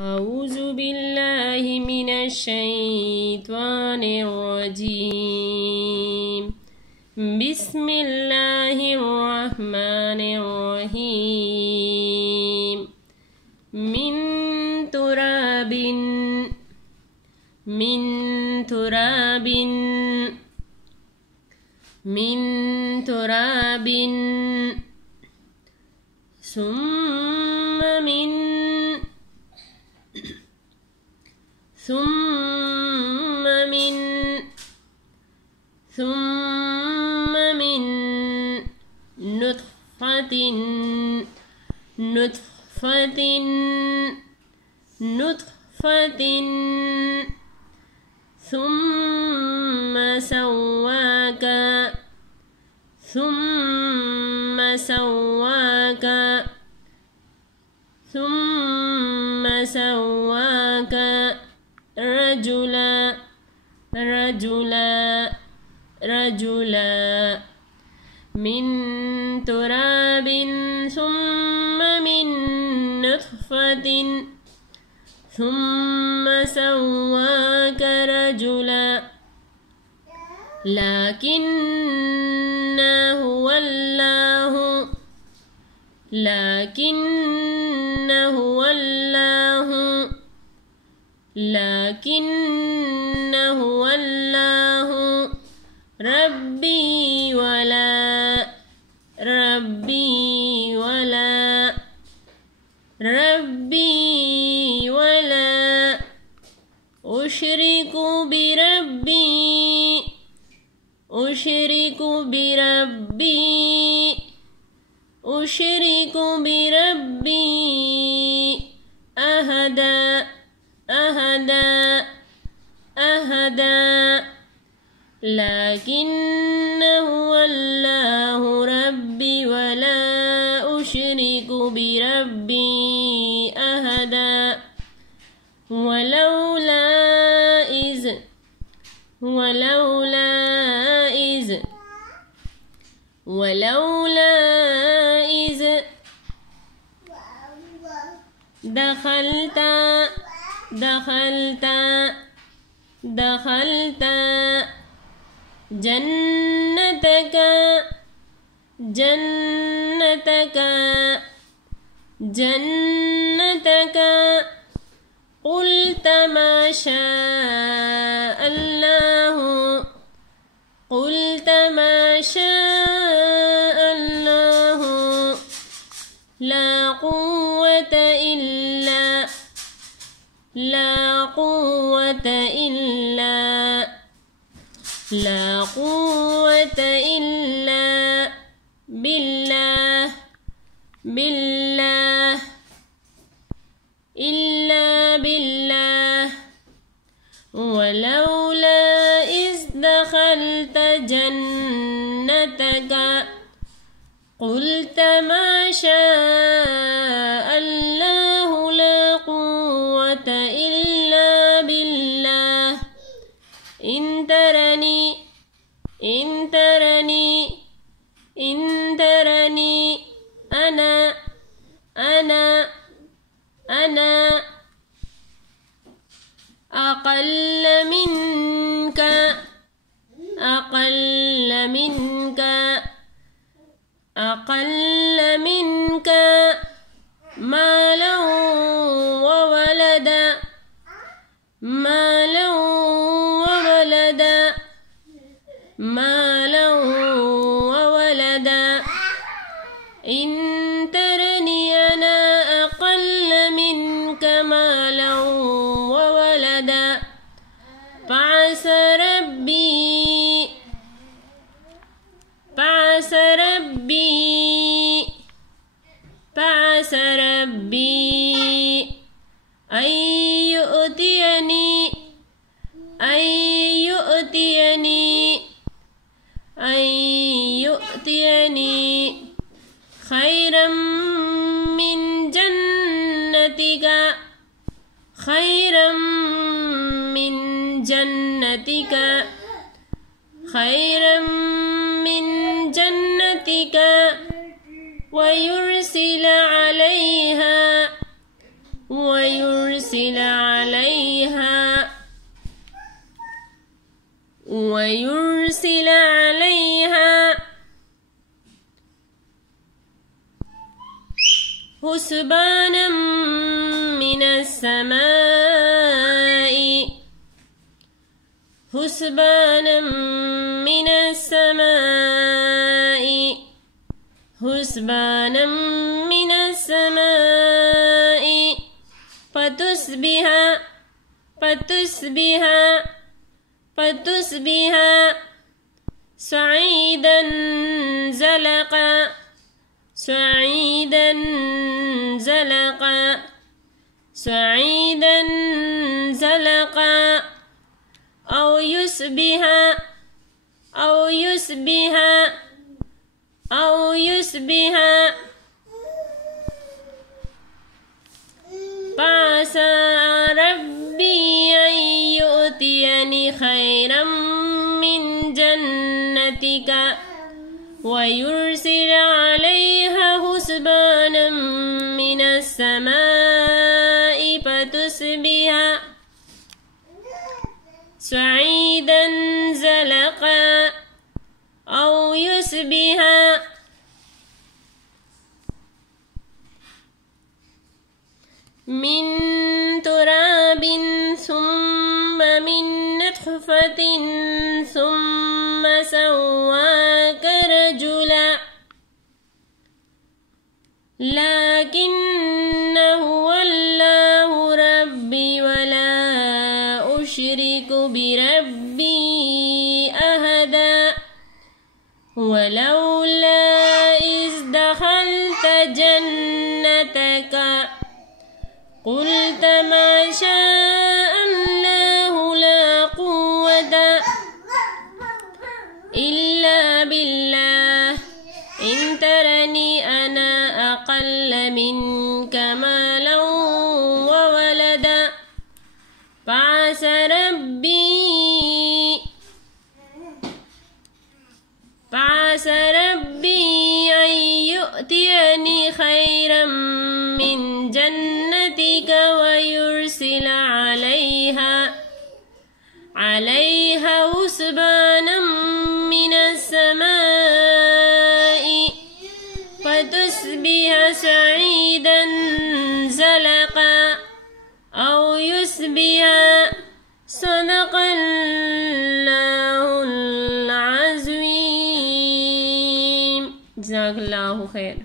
أعوذ بالله من الشيطان الرجيم بسم الله الرحمن الرحيم من تراب ثم من نطفة ثم سواك رجلا من تراب ثم من نطفة ثم سواك رجلا لكن هو الله ربي ولا أشرك بربي أحدا لكن هو الله ربي ولا أشرك بربي أحدا ولولا إذ دخلت جنتك قلت ما شاء الله لا قوة إلا بالله ولولا إذ دخلت جنتك قلت ما شاء الله لا قوة إلا بالله إن ترني أنا أقل منك مالا وولدا إن ترني أنا أقل منك مالا وولدا فعسى ربي أن يؤتيني خيرا من جنتك ويرسل عليها ويرسل عليها حسبانا من السماء حسبانا من السماء حسبانا من السماء فتصبح صعيدا زلقا صعيدا زلقا صعيدا زلقا أو يصبح فعسى ربي أن يؤتيني خيرا من جنتك ويرسل عليها حسبانا من السماء فتصبح صعيدا زلقا أو يصبح من تراب ثم من نطفة ثم سواك رجلا لكن هو الله ربي ولا أشرك بربي أحدا ولولا إذ دخلت جنتك قلت ما شاء الله لا قوة إلا بالله إن ترني أنا أقل منك مالا وولدا فعسى ربي أن يؤتيني خيرا من جنتك ويرسل عليها حسبانا من السماء فتصبح صعيدا زلقا أو يصبح صدق الله العظيم. جزاك الله خير.